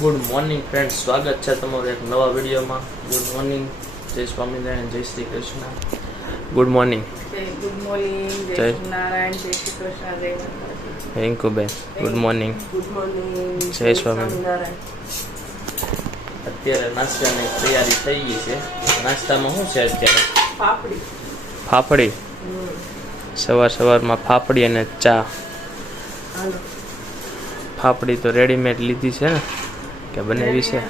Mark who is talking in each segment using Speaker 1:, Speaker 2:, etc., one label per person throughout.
Speaker 1: Good morning friend સ્વાગત છે તમારું એક નવા વિડીયોમાં. ગુડ મોર્નિંગ જય સ્વામિનારાયણ જય શ્રી કૃષ્ણ. ગુડ મોર્નિંગ
Speaker 2: જય ગુડ મોર્નિંગ
Speaker 1: જય.
Speaker 2: જય. નારાયણ જય શ્રી કૃષ્ણ જય
Speaker 1: Rinkuben good morning
Speaker 2: good morning
Speaker 1: જય સ્વામિનારાયણ. અત્યારે નાસ્તાની તૈયારી થઈ ગઈ છે. નાસ્તામાં શું છે અત્યારે?
Speaker 2: ફાફડી.
Speaker 1: ફાફડી. સવાર સવારમાં ફાફડી અને ચા. ફાફડી તો રેડીમેડ લીધી છે ને? કે બનાવી છે?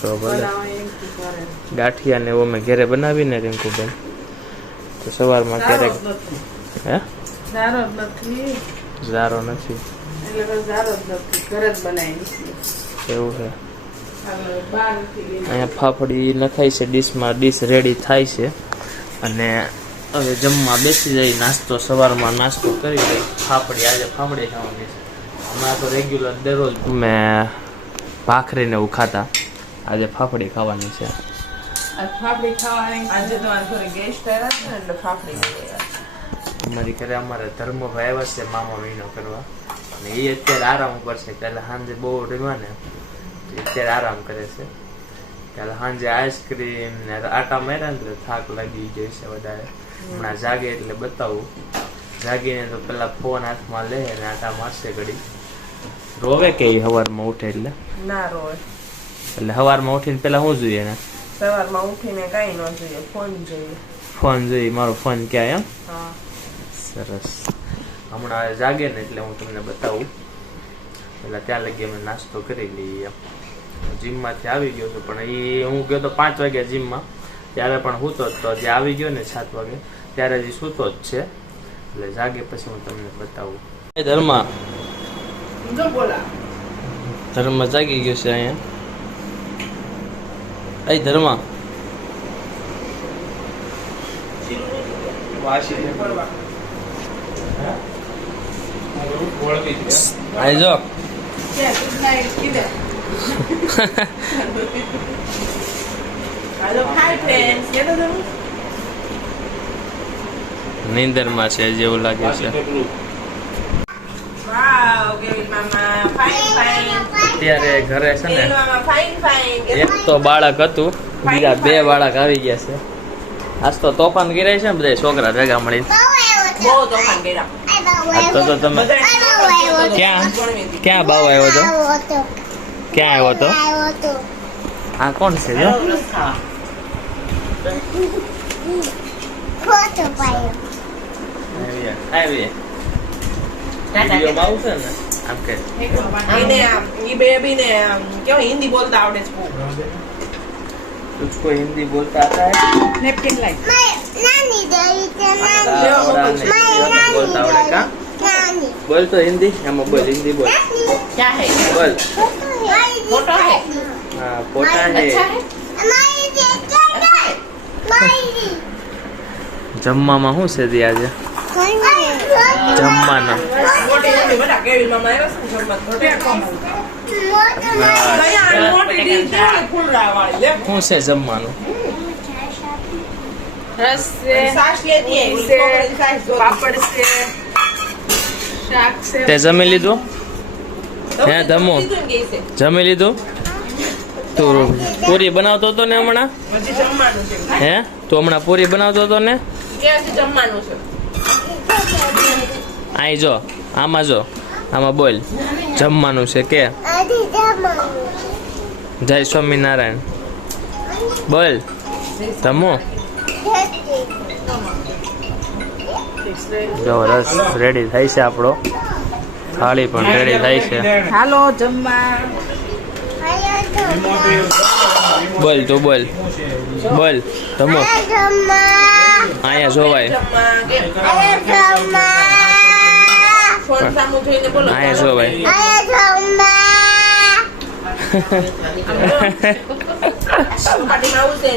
Speaker 1: તો ભલે.
Speaker 2: બનાવે
Speaker 1: એવું અમે ઘરે બનાવીને રિંકુબેન તો સવારમાં ક્યારેક હે?
Speaker 2: ઝારો નથી.
Speaker 1: ઝારો નથી.
Speaker 2: એટલે ઝારો નથી. ઘરે જ બનાવી છે
Speaker 1: એવું છે. અહીંયા ફાફડી નખાય છે ડીશમાં ડીશ રેડી થાય છે. અને હવે જમવા બેસી જાય નાસ્તો સવારમાં નાસ્તો કરી લઈ ફાફડી આજે ફાફડી ખાવાની છે. હમણાં તો રેગ્યુલર દરરોજ મેં ભાખરીને એવું ખાતા આજે ફાફડી ખાવાની છે.
Speaker 2: ફાફડી ખાવાની આજે તમારા ઘરે ગેસ્ટ આવ્યા છે એટલે ફાફડી
Speaker 1: અમારી ઘરે અમારે ધર્મભાઈ આવ્યા છે મામા વીણો કરવા. અને એ અત્યારે આરામ ઉપર છે. કાલે સાંજે બહુ રમ્યા ને અત્યારે આરામ કરે છે. કાલે સાંજે આઈસ્ક્રીમ ને આટા માર્યા ને એટલે થાક લાગી ગયો છે વધારે. હમણાં જાગે એટલે બતાવું. જાગીને તો પેલા ફોન હાથમાં લે ને આટા મારશે ઘડી રોવે કે સવારમાં ઉઠે એટલે
Speaker 2: ના રોવે
Speaker 1: એટલે સવારમાં ઉઠીને પેલા શું જોઈએ ને
Speaker 2: સવારમાં ઉઠીને કાંઈ ન જોઈએ ફોન જોઈએ
Speaker 1: ફોન જોઈએ મારો ફોન ક્યાં એમ
Speaker 2: હા
Speaker 1: સરસ હમણાં જાગે ને એટલે હું તમને બતાવું એટલે ત્યાં લગી અમે નાસ્તો કરી લઈએ એમ જીમમાંથી આવી ગયો છું પણ એ હું ગયો તો પાંચ વાગ્યા જીમમાં ત્યારે પણ સૂતો જ તો જે આવી ગયો ને સાત વાગે ત્યારે હજી સૂતો જ છે એટલે જાગે પછી હું તમને બતાવું એ ધર્મ
Speaker 2: જો બોલા
Speaker 1: ધર્મ જાગી ગયો છે અહીંયા અહીં ધર્મ આઈ જો નીંદરમાં છે જેવું લાગે છે
Speaker 2: વાવ કેવી મામા ફાઇન ફાઇન
Speaker 1: અત્યારે ઘરે છે ને એક તો બાળક હતું બીજા બે બાળક આવી ગયા છે. આજ તો તોફાન ગીરાય છે ને બધા છોકરા ભેગા મળીને.
Speaker 2: બહુ તોફાન કર્યા.
Speaker 1: આજ તો તો તમે ક્યાં? ક્યાં બાવ આવ્યો હતો? ક્યાં આવ્યો હતો? આ કોણ છે જો? આવી આવી વિડીયોમાં આવશે ને આમ કે
Speaker 2: એને આમ ઈ બેબીને આમ કેવું હિન્દી બોલતા આવડે છે બહુ
Speaker 1: तुझको हिंदी बोलता आता है
Speaker 2: નેપકિન લાઈ
Speaker 1: આવડા નહીં. બોલતા આવડે કા બોલ તો હિન્દી આમાં બોલ હિન્દી બોલ
Speaker 2: ક્યાં હે
Speaker 1: બોલ
Speaker 2: મોટો હે
Speaker 1: હા પોતા હે
Speaker 2: અચ્છા હે
Speaker 1: જમવામાં શું છે દી આજે જમવાનું
Speaker 2: મોટી બધા કેવી આવ્યા છે
Speaker 1: શું છે જમવાનું
Speaker 3: રસ. પાપડ છે શાક છે
Speaker 1: તે જમી લીધું હે, ધમો. જમી લીધું તું પૂરી બનાવતો હતો ને હમણાં હે તું હમણાં પૂરી બનાવતો હતો ને
Speaker 2: કે જમવાનું છે
Speaker 1: અહીં જો આમાં જો આમાં બોલ. જમવાનું છે કે? જય સ્વામિનારાયણ. બોલ. જમો. જો રસ રેડી થાય છે આપણો. થાળી પણ રેડી થાય છે.
Speaker 3: હાલો જમવા.
Speaker 1: બોલ તું બોલ. બોલ ધમો અહીંયા જોવાય.
Speaker 2: આવું છે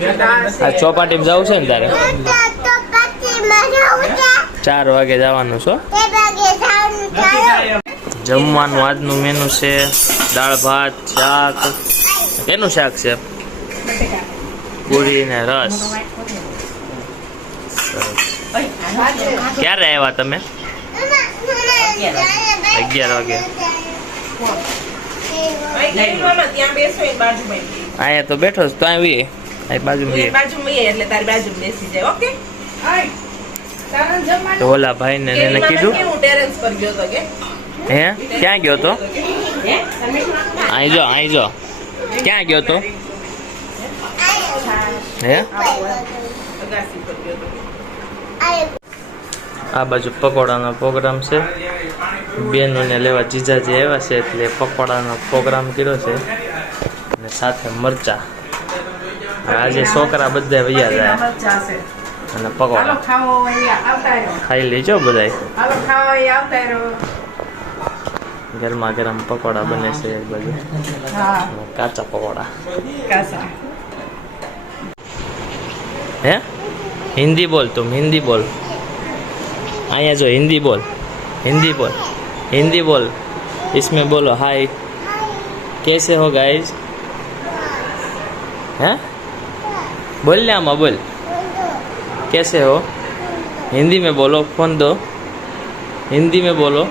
Speaker 2: જોતા.
Speaker 1: આ ચોપાટીમાં જવું છે ને તારે? ચાર વાગે જવાનું છો? જમવાનું આજનું મેનુ છે દાળ ભાત શાક. એનું શાક છે? પૂરી ને રસ. ક્યારે આવ્યા તમે? અગિયાર વાગે. અહીંયા તો બેઠો તો આવી બાજુ ઓલા ભાઈ ને એને કીધું. હે? ક્યાં ગયો તો? અહીં જો જો. ક્યાં ગયો તો? હે? આ બાજુ પકોડાનો પ્રોગ્રામ છે. બેનોને લેવા જીજાજી આવ્યા છે એટલે પકોડાનો પ્રોગ્રામ કર્યો છે. અને સાથે મરચા. આજે છોકરા બધા વૈયા જાય. અને પકોડા. ખાઈ લેજો
Speaker 3: બધા
Speaker 1: ગરમા ગરમ પકોડા બને છે એક બાજુ. કાચા પકોડા. હે? હિન્દી બોલ તું હિન્દી બોલ. आया जो हिंदी बोल हिंदी बोल हिंदी बोल। इसमें बोलो हाय कैसे हो गाइज़ हैं? बोल ले अम्मा बोल। कैसे हो? हिंदी में बोलो फ़ोन दो। हिंदी में बोलो।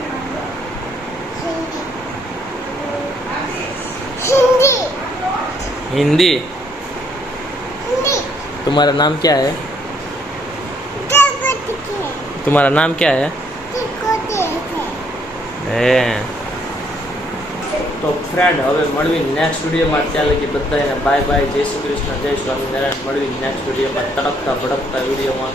Speaker 1: हिंदी। तुम्हारा नाम क्या है? तुम्हारा नाम क्या है હે તો ફ્રેન્ડ હવે મળવી નેક્સ્ટ વિડીયોમાં ત્યાં લગી બધાને બાય બાય જય શ્રી કૃષ્ણ જય સ્વામિનારાયણ મળવી નેક્સ્ટ વિડીયોમાં તડકતા ભડકતા વિડીયોમાં